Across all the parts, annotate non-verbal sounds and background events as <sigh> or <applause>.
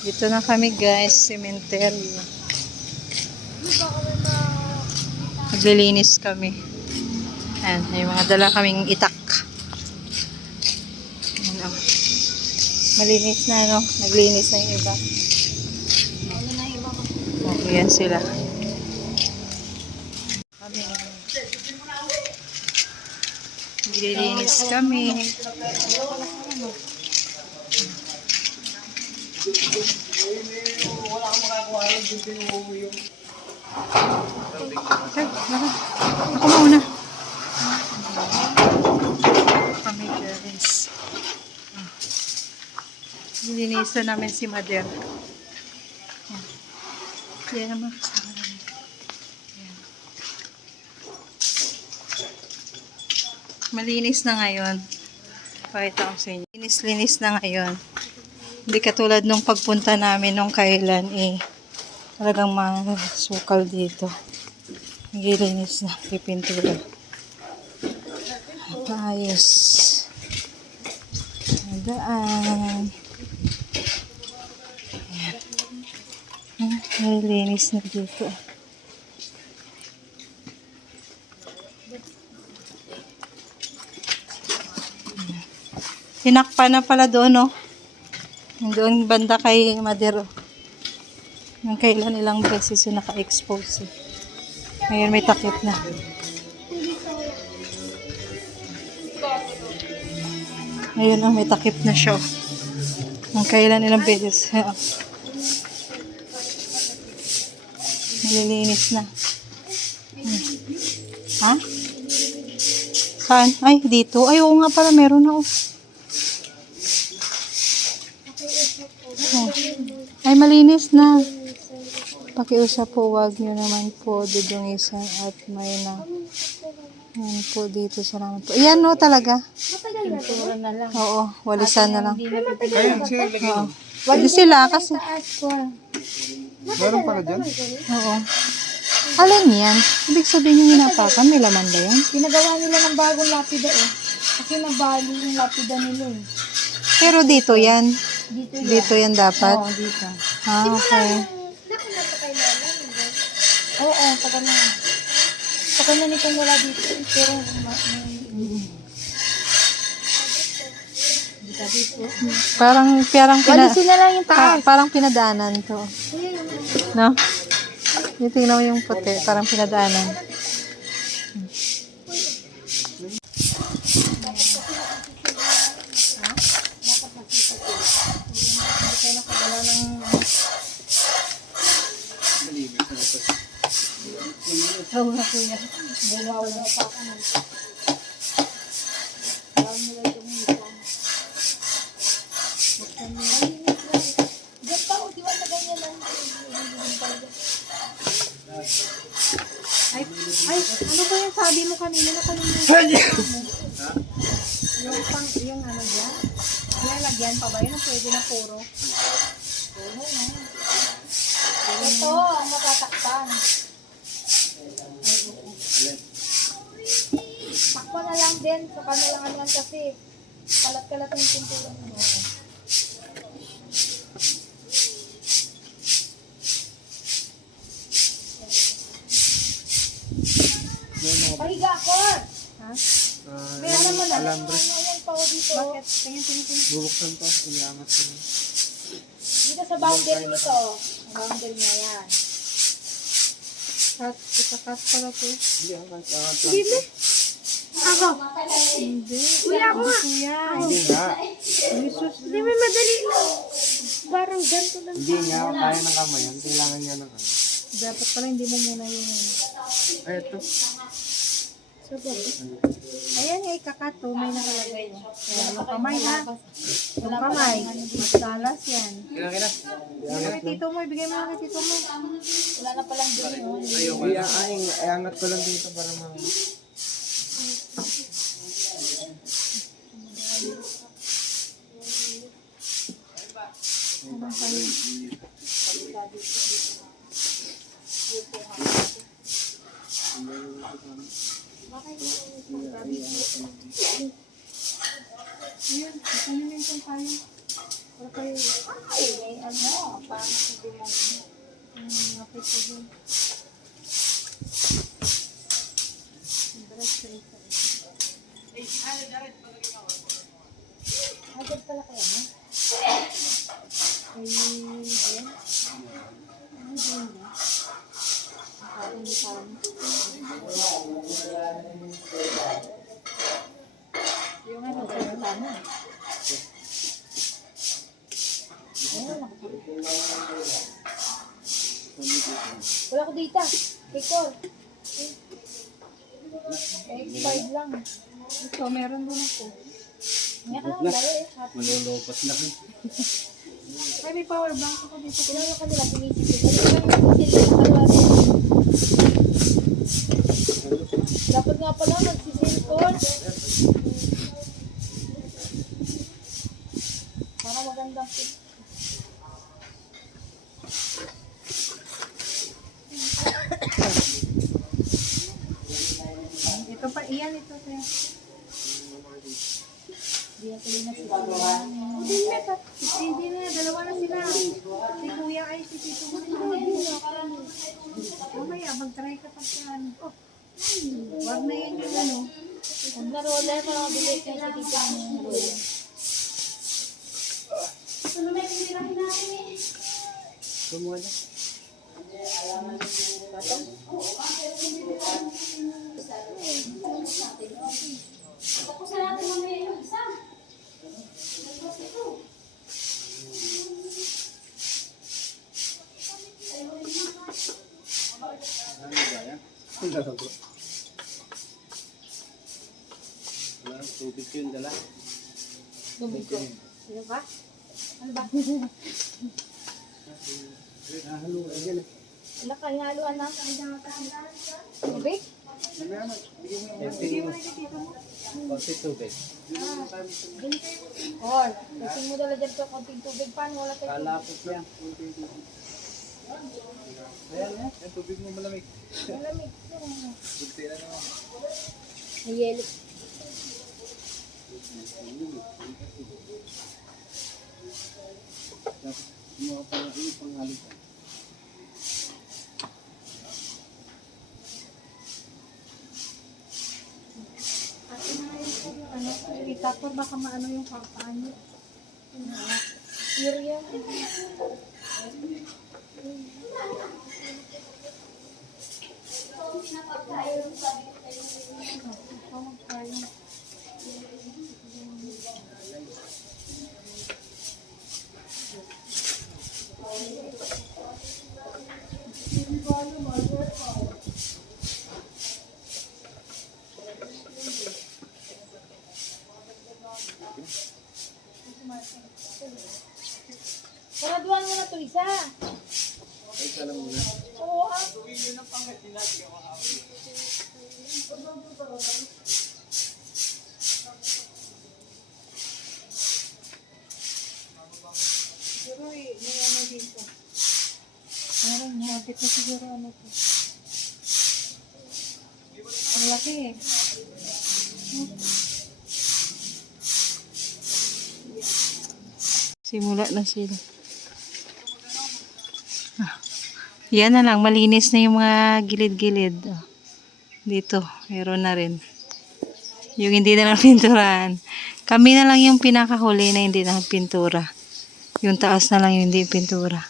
Dito na kami guys, cemetery. Maglilinis kami. Ayan, may mga dala kaming itak. Ayan, oh. Malinis na, no? Naglinis na yung iba. Oh, yan sila. Kami. Naglilinis kami. Sir, lakad. Ako mauna. Kami guys. Ah. Nilinisan namin si Mader. Yan. Naman kasama namin. Malinis na ngayon. Pakita ko sa inyo. Linis-linis na ngayon. Hindi katulad nung pagpunta namin nung kailan eh. Talagang masukal dito. Nagilinis na. Pipintura. Paayos. Daan. Ayan. Ah, Nalilinis na dito. Tinakpa na pala doon, no? Yung Doon banda kay Madero. Yung kailan ilang beses yung naka-expose. Eh. Ngayon may takip na. Ngayon ang may takip na siya. oh. Yung kailan ilang beses. <laughs> Nalilinis na. Hmm. Ha? Saan? Ay, dito. Ay, oo nga pala. Meron na. Oh. Ay, malinis na. Pakiusap po, wag nyo naman po dudungisan at may na yan po dito. Salamat po. Yan no talaga. Pintura na lang. Oo, walisan na lang. Hindi na pipilihan. Oo. Sila kasi. Meron pala dyan? Oo. Alin yan? Ibig sabihin yung hinapakan, may laman ba yan? Pinagawa nila ng bagong lapida eh. Kasi nabali yung lapida nila eh. Pero dito yan. Dito yan. Dito yan dapat. Oo, dito. Ah, okay. Oo, tagal na. Tagal na nitong wala dito. Pero. Dito. Parang, parang pina, Walisin na lang yung pa- taas. parang pinadaanan to. No? Yung tingnan mo yung puti, parang pinadaanan. Ay, ay, ano ba yung sabi mo kanina? Nakalimutan mo. Yung pang, yung ano dyan? Lalagyan pa ba yun? Pwede na. Puro na lang din. Saka na lang kasi. Kalat-kalat yung pintura mo. Pahiga ko! Ha? May alam mo na. Alambre. Ayan pa ako dito. Bakit? Tingin, tingin, tingin. Bubuksan to. Iniangat ko. Dito sa boundary nito. Ang boundary niya yan. Cut, itakat pala to. Hindi, angat. Angat lang. Hindi mo? Ako. Hindi. Kuya ako nga. Kuya. Hindi nga. Jesus. Hindi mo madali lang. Parang ganito lang. Hindi nga. Kaya ng kamay yan. Kailangan niya ng ano. Dapat pala hindi mo muna yun. Ay, ito. So, Ayan nga, ikakat to. May nakalagay. Ayan, yung kamay ha. Yung kamay. Mas talas yan. Kailangan kailangan. Kay tito mo, ibigay mo lang kay tito mo. Wala na palang din. Hindi, ay, ay, angat ko lang dito para ma... Ayun, ano yung tayo? Ay, Wala ko data. Record. Expired lang. Ito, meron din ako. Ngayon ka lang, dali eh. Malulupat na rin. <laughs> ay, may power bank ako dito. Kailangan ka nila, sinisip ko. Dapat nga pala, magsisilpon. Para magandang fit. Ito pa, iyan ito. Kaya. Hindi na tuloy na sila. Hindi na, pa- hindi na, dalawa na sila. Si Kuya ay si Tito na, Mamaya, mag-try ka pa sa ano. Oh, wag na yan yung ano. Huwag na roller, para mabilis kayo si Tito mo. Kumuha na. Ano ba yan? Wala, tubig ko yung dala. Tubig ko. Ano ba? Ano ba? Nahalo ka dyan eh. Wala ka, haluan na. Tubig? Konti tubig. Or, kasi mo dala dyan to, konting tubig pa, wala tayo. Kalapot yan. Ayan, ayan. Yung tubig mo malamig. Malamig. Kunti na naman. May yelo. Dapat kumuha pa yung yung ko baka maano yung papaan niyo. Area. Paraduan Siguro eh, may ano dito. Meron, habit na siguro ano to. Ang laki eh. Simula na sila. Ah, Yan na lang, malinis na yung mga gilid-gilid. Ah, Dito, meron na rin. Yung hindi na lang <laughs> pinturahan. Kami na lang yung pinakahuli na hindi na pintura. Yung taas na lang yung hindi pintura.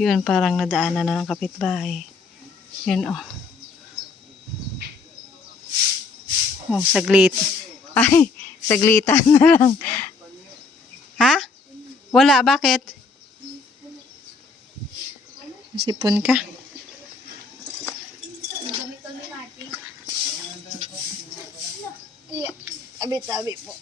Yun, parang nadaanan na ng kapitbahay. Yun, oh. Oh, saglit. <laughs> Ay, saglitan na lang. Ha? Wala, bakit? Sipon ka. Abi-tabi po.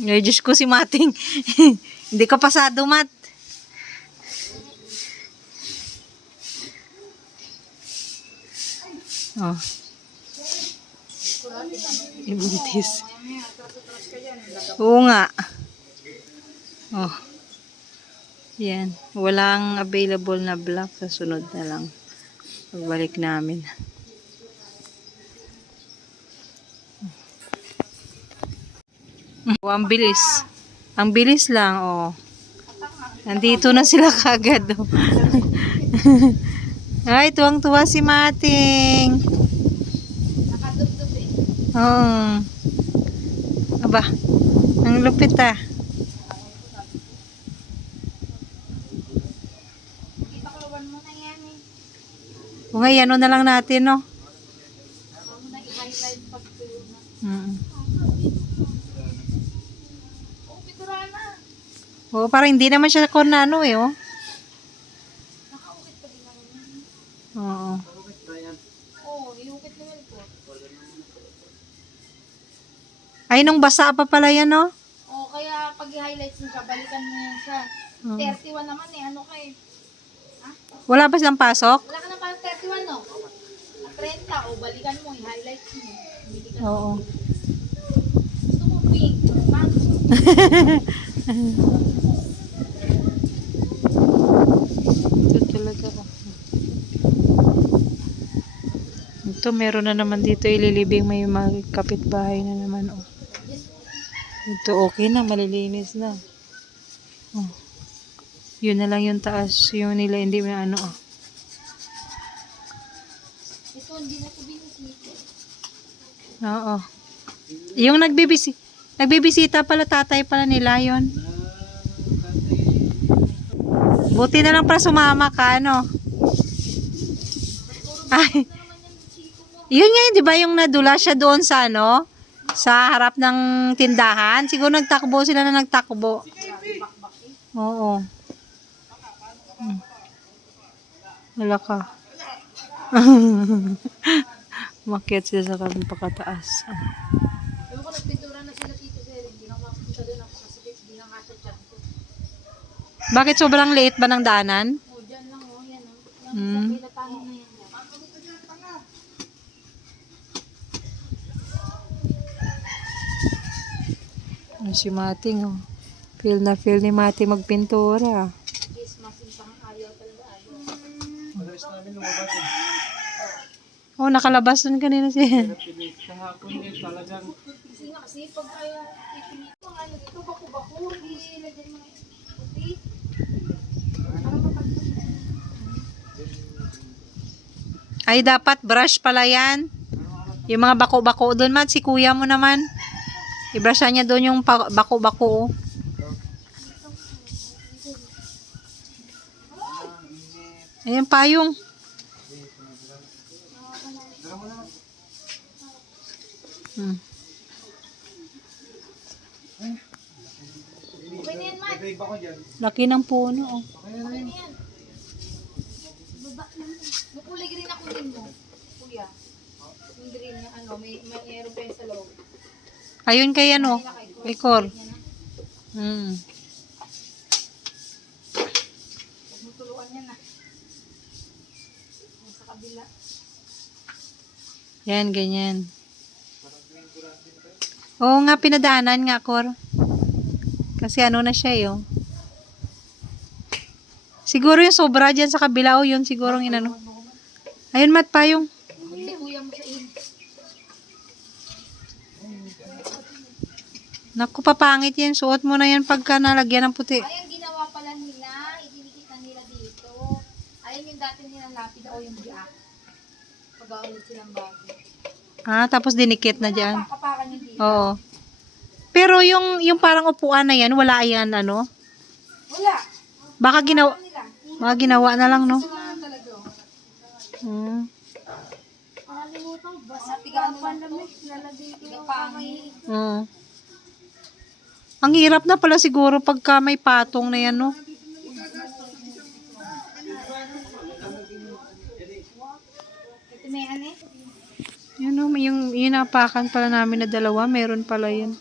Ay, Diyos ko si Mating. <laughs> Hindi ka pasado, Mat. Oh. Ibuntis. Oo nga. Oh. Yan. Walang available na block. Sa sunod na lang. Pagbalik namin. Oh, ang bilis. Ang bilis lang, oh. Nandito na sila <laughs> kagad, oh. <laughs> Ay, tuwang-tuwa si Mating. Nakadubdub eh. Oo. Aba, ang lupit ah. O nga, ano na lang natin, no? Mm. Oo, pitura na. Oo, parang hindi naman siya kornano eh, oh. Nakaukit pa din ako yan. Oo. Oo, iukit naman ko. Ay, nung basa pa pala yan, no? Oo, kaya pag i-highlight mo siya, balikan mo yan sa Oo. 31 naman eh. Ano ka eh? Wala ba silang pasok? Wala ka na parang 31 no? At 30 o balikan mo, i-highlight mo. Oo. Gusto mo pink. Pants. <laughs> Ito talaga, oh. Ito, meron na naman dito ililibing may mga kapitbahay na naman, oh. Ito, okay na, malilinis na. Oh. Yun na lang yung taas, yung nila, hindi may ano, oh. Ito, hindi na. Oo. Yung nagbibisi nagbibisita pala tatay pala nila yon. Buti na lang para sumama ka, ano? Ay. Yun nga, yun, di ba yung nadula siya doon sa ano? Sa harap ng tindahan. Siguro nagtakbo sila na nagtakbo. Oo. Hmm. Wala ka. <laughs> Makiat sila sa kami pakataas. Ewan ko, nagpintura na sila tito sir. Hindi na makapunta doon ako kasi hindi na nga siya chat ko. Bakit sobrang liit ba ng daanan? O, dyan lang o, yan o. Yung Hmm. sa pilatahan na yan. Ano si Mating, oh. Feel na feel ni Mating magpintura. Christmas yung pang ayaw talaga ayaw. Madalas namin lumabas eh. Oh, nakalabas dun kanina si... Pilit kahapon eh, talagang Kasi nga kasi pag kaya ipinito ang ano dito, bako-bako, hindi lagyan mga puti. Ano ba pag Ay, dapat brush pala yan. Yung mga bako-bako doon, Mat. Si kuya mo naman. I-brush niya doon yung bako-bako, oh. Ayan, payong. Hmm. Laki ng puno, oh. Okay na yan. Baba lang. May kulay din mo, kuya. Yung green na ano, may, may aeroplane sa loob. Ayun kay ano, kay Cor. Hmm. Huwag mo tuluan yan na. Yung sa kabila. Yan, ganyan. Oo nga, pinadaanan nga, Cor. Kasi ano na siya, eh, oh. Siguro yung sobra dyan sa kabila, oh, yun siguro inano. Ayun, Mat, payong. Naku, papangit yan. Suot mo na yan pagka nalagyan ng puti. Ay, ang ginawa pala nila, idinikit na nila dito. Ayan yung dati nilang lapid o yung biak. Pag-aulit silang bago. Ah, tapos dinikit na dyan. Kapakan yung dito. Oo. Pero yung yung parang upuan na yan, wala yan, ano? Wala. Baka ginawa, baka ginawa na lang, no? Hmm. Ang hirap na pala siguro pagka may patong na yan, no? Ito may ano eh. Yun, no? Yung, yung napakan pala namin na dalawa, meron pala yun.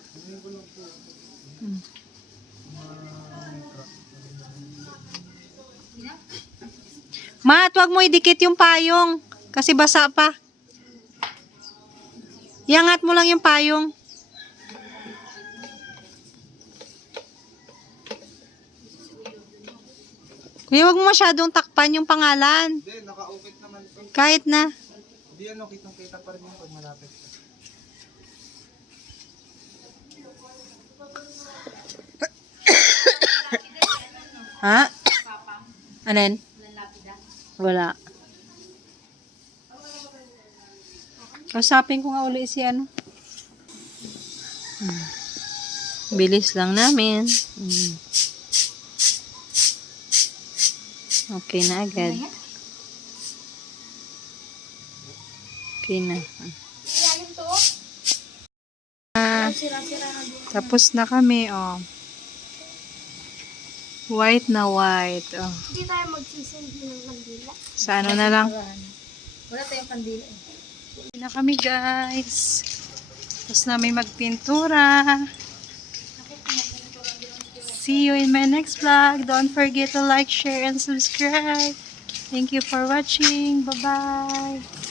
Mat, wag mo idikit yung payong. Kasi basa pa. Yangat mo lang yung payong. Kuya, wag mo masyadong takpan yung pangalan. Hindi, nakaukit naman ito. Kahit na. Hindi, ano, kitang kita pa rin yung pag malapit. <coughs> ha? Anen? Wala. Kausapin ko nga uli si ano. Hmm. Bilis lang namin. Hmm. Okay na agad. Okay na. Ah, tapos na kami, oh. White na white, oh. Hindi tayo magsisend ng kandila. Sa ano na lang. Wala tayong kandila eh. Uwi na kami, guys. Tapos namin magpintura. See you in my next vlog. Don't forget to like, share, and subscribe. Thank you for watching. Bye-bye.